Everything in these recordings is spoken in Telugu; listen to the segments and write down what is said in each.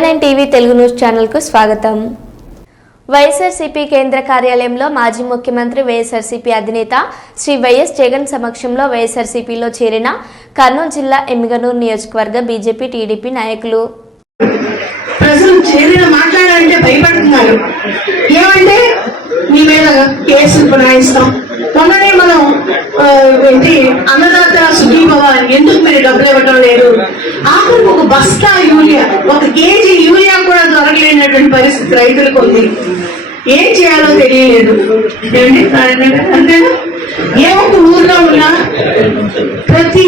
నైన్ టీవీ తెలుగు న్యూస్ ఛానల్కు స్వాగతం. వైఎస్ఆర్సీపీ కేంద్ర కార్యాలయంలో మాజీ ముఖ్యమంత్రి వైఎస్ఆర్సీపీ అధినేత శ్రీ వైఎస్ జగన్ సమక్షంలో వైఎస్ఆర్సీపీలో చేరిన కర్నూలు జిల్లా ఎమ్మిగనూరు నియోజకవర్గ బీజేపీ టీడీపీ నాయకులు. ప్రజలు చేరిన మాట్లాడాలంటే భయపడుతున్నారు. ఏమంటే మీ మీద పునాయిస్తాం. మొన్ననే మనం ఏంటి అన్నదాత సుఖీభవ ఎందుకు మీరు డబ్బులు ఇవ్వటం లేదు? ఒక బస్తా యూరియా ఒక కేజీ దొరకలేనటువంటి పరిస్థితి రైతులకు ఉంది. ఏం చేయాలో తెలియలేదు. అంతేనా? ఏ ఒక్క ఊర్లో ఉన్నా ప్రతి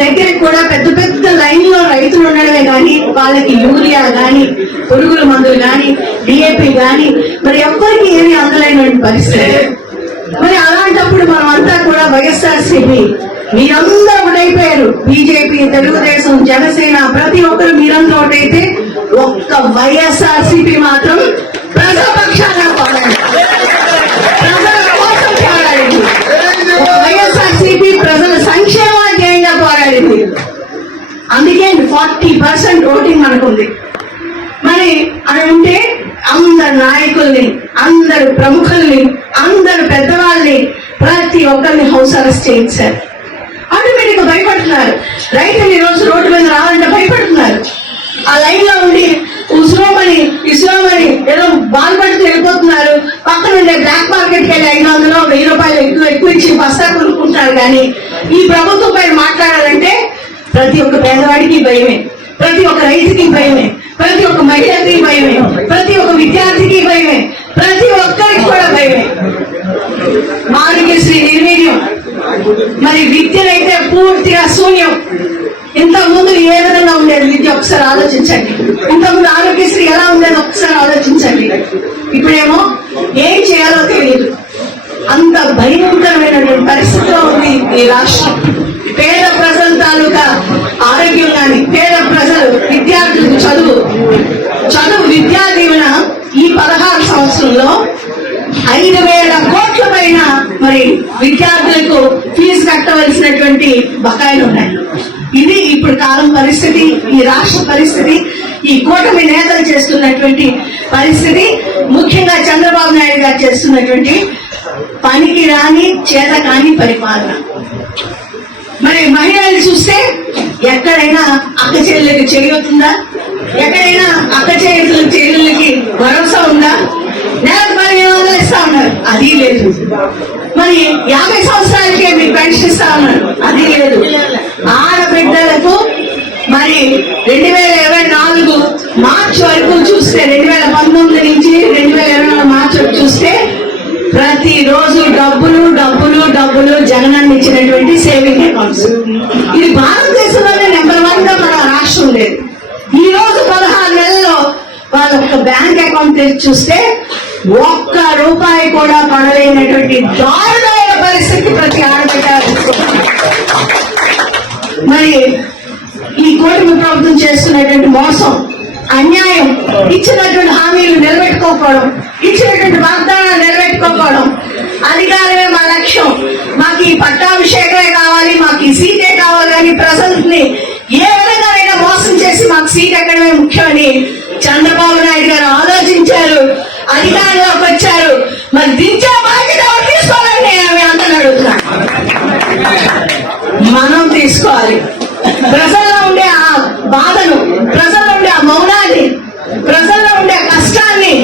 దగ్గర కూడా పెద్ద పెద్ద లైన్లో రైతులు ఉండడమే కానీ వాళ్ళకి యూరియా కానీ పురుగుల మందులు గాని డిఏపి గాని మరి ఎవ్వరికి ఏమి అందలేనటువంటి పరిస్థితి. మరి అలాంటప్పుడు మనం అంతా కూడా వైఎస్ఆర్సీపీ మీరందరూ ఉండైపోయారు బీజేపీ తెలుగుదేశం జనసేన ప్రతి ఒక్కరు మీరందరూ అయితే ఒక్క వైఎస్ఆర్సీపీ మాత్రం ప్రజాపక్షాన పోరాడాలి. ప్రజల కోసం పోరాడింది. ప్రజల సంక్షేమ ధ్యేయంగా పోరాడింది. అందుకే ఫార్టీ పర్సెంట్ ఓటింగ్ మనకుంది. మరి అని ఉంటే అందరు నాయకుల్ని అందరు ప్రముఖుల్ని అందరు పెద్దవాళ్ళని ప్రతి ఒక్కరిని హౌస్ అరెస్ట్ చేయించారు. ఆటోమేటిక్ భయపడుతున్నారు. రైతులు ఈ రోజు రోడ్డు మీద రావాలంటే భయపడుతున్నారు. ఆ లైన్లో ఉండి ఉస్రోమని ఇస్రోమని ఏదో బాల్పడుతూ వెళ్ళిపోతున్నారు. పక్కన ఉండే బ్లాక్ మార్కెట్కి వెళ్ళి ఐదు వందలు వెయ్యి రూపాయలు ఎక్కువ ఎక్కువ ఇచ్చి బస్తా కొనుక్కుంటున్నారు కానీ ఈ ప్రభుత్వం పైన మాట్లాడాలంటే ప్రతి ఒక్క పేదవాడికి భయమే ప్రతి ఒక్క రైతుకి భయమే ప్రతి ఒక్క మహిళకి భయమే ప్రతి ఒక్క విద్యార్థికి భయమే ప్రతి ఒక్కరికి కూడా భయమే ఆరోగ్యశ్రీ నిర్వీర్యం మరి విద్యనైతే పూర్తిగా శూన్యం ఇంతకు ముందు ఏ విధంగా ఉండేది ఒకసారి ఆలోచించండి. ఇంతకుముందు ఆరోగ్యశ్రీ ఎలా ఉందని ఒకసారి ఆలోచించండి. ఇప్పుడేమో ఏం చేయాలో తెలియదు అంత భయంకరమైనటువంటి పరిస్థితిలో ఉంది ఈ రాష్ట్రం. పేద ప్రజల తాలూకా ఆరోగ్యం కానీ పేద ప్రజలు విద్యార్థులకు చదువు చదువు విద్యా దీవెన ఈ పదహారు సంవత్సరంలో ఐదు వేల కోట్ల పైన మరి విద్యార్థులకు ఫీజు కట్టవలసినటువంటి బకాయిలు ఉన్నాయి. ఇది ఇప్పుడు కాలం పరిస్థితి ఈ రాష్ట్ర పరిస్థితి ఈ కూటమి నేతలు చేస్తున్నటువంటి పరిస్థితి ముఖ్యంగా చంద్రబాబు నాయుడు గారు చేస్తున్నటువంటి పనికి రాని చేత కాని పరిపాలన. మరి మహిళలు చూస్తే ఎక్కడైనా అక్క చెల్లెలకి చేయవుతుందా ఎక్కడైనా అక్క చేతుల చెల్లెలకి భరోసా ఉందా? నెలకు పదిహేను వందలు ఇస్తా ఉన్నారు. అది లేదు. మరి యాభై సంవత్సరాలకే మీకు పెన్షన్ ఇస్తా ఉన్నారు. అది లేదు. మరి రెండు వేల ఇరవై నాలుగు మార్చి వరకు చూస్తే రెండు వేల పంతొమ్మిది నుంచి రెండు వేల ఇరవై నాలుగు మార్చి వరకు చూస్తే ప్రతిరోజు డబ్బులు డబ్బులు డబ్బులు జగనాన్ని ఇచ్చినటువంటి సేవింగ్ అకౌంట్స్. ఇది భారతదేశంలోనే నెంబర్ వన్గా మన రాష్ట్రం లేదు. ఈ రోజు పదహారు నెలల్లో వాళ్ళ ఒక బ్యాంక్ అకౌంట్ తెరిచి చూస్తే ఒక్క రూపాయి కూడా పడలేనటువంటి దారుణమైన పరిస్థితి ప్రతి ఆడబిడ్డ మరి ఈ కూటమి ప్రభుత్వం చేస్తున్నటువంటి మోసం అన్యాయం ఇచ్చినటువంటి హామీలు నిలబెట్టుకోకపోవడం ఇచ్చినటువంటి వాగ్దానాలు నిలబెట్టుకోకపోవడం అధికారమే మా లక్ష్యం. మాకు ఈ పట్టాభిషేకమే కావాలి మాకు ఈ సీటే కావాలి అని ప్రజల్ని ఏ విధంగానైనా మోసం చేసి మాకు సీట్ ఎక్కడమే ముఖ్యమని చంద్రబాబు నాయుడు గారు ఆలోచించారు అధికారంలోకి వచ్చారు. మరి దించే బాధ్యత ఎవరు తీసుకోవాలని నేను మీ అడుగుతున్నాను. మనం తీసుకోవాలి. ప్రజలు బాధను ప్రజల్లో ఉండే ఆ మౌనాన్ని ప్రజల్లో ఉండే కష్టాన్ని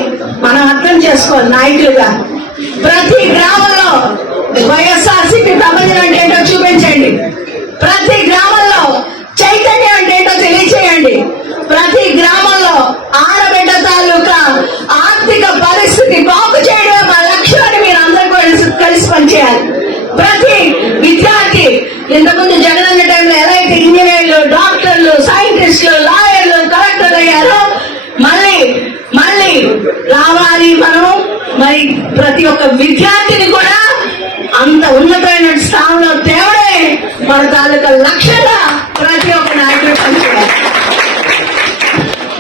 మనం అర్థం చేసుకోవాలి నాయకులుగా. ప్రతి గ్రామంలో వైఎస్ఆర్సీపీ ప్రపంచం అంటే ఏంటో చూపించండి. ప్రతి గ్రామంలో చైతన్యం అంటే ఏంటో తెలియచేయండి. ప్రతి గ్రామంలో ఆడబిడ్డ తాలూకా ఆర్థిక పరిస్థితి బాగు చేయడమే మా లక్ష్యాన్ని మీరు అందరూ కలిసి కలిసి పనిచేయాలి. ప్రతి విద్యార్థి ఇంతకుముందు జగన్ రావాలి మనం. మరి ప్రతి ఒక్క విద్యార్థిని కూడా అంత ఉన్నతమైన స్థానంలో తేవడే మన తాలూకా లక్ష్యంగా ప్రతి ఒక్క నాయకుడు పనిచేయాలి.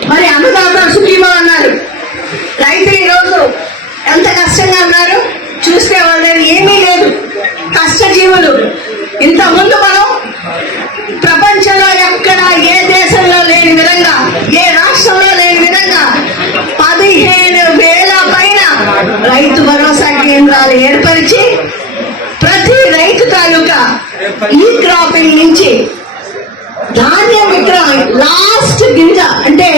మరి అన్నదాత సుఖీమా అన్నారు. రైతులు ఈరోజు ఎంత కష్టంగా ఉన్నారు? చూస్తే వాళ్ళని ఏమీ లేదు. కష్టజీవులు. ఇంతకుముందు మనం ప్రపంచంలో రైతు భరోసా కేంద్రాలు ఏర్పరిచి ప్రతి రైతు తాలూకా ఈ క్రాపింగ్ నుంచి ధాన్యం విక్రయం లాస్ట్ గింజ అంటే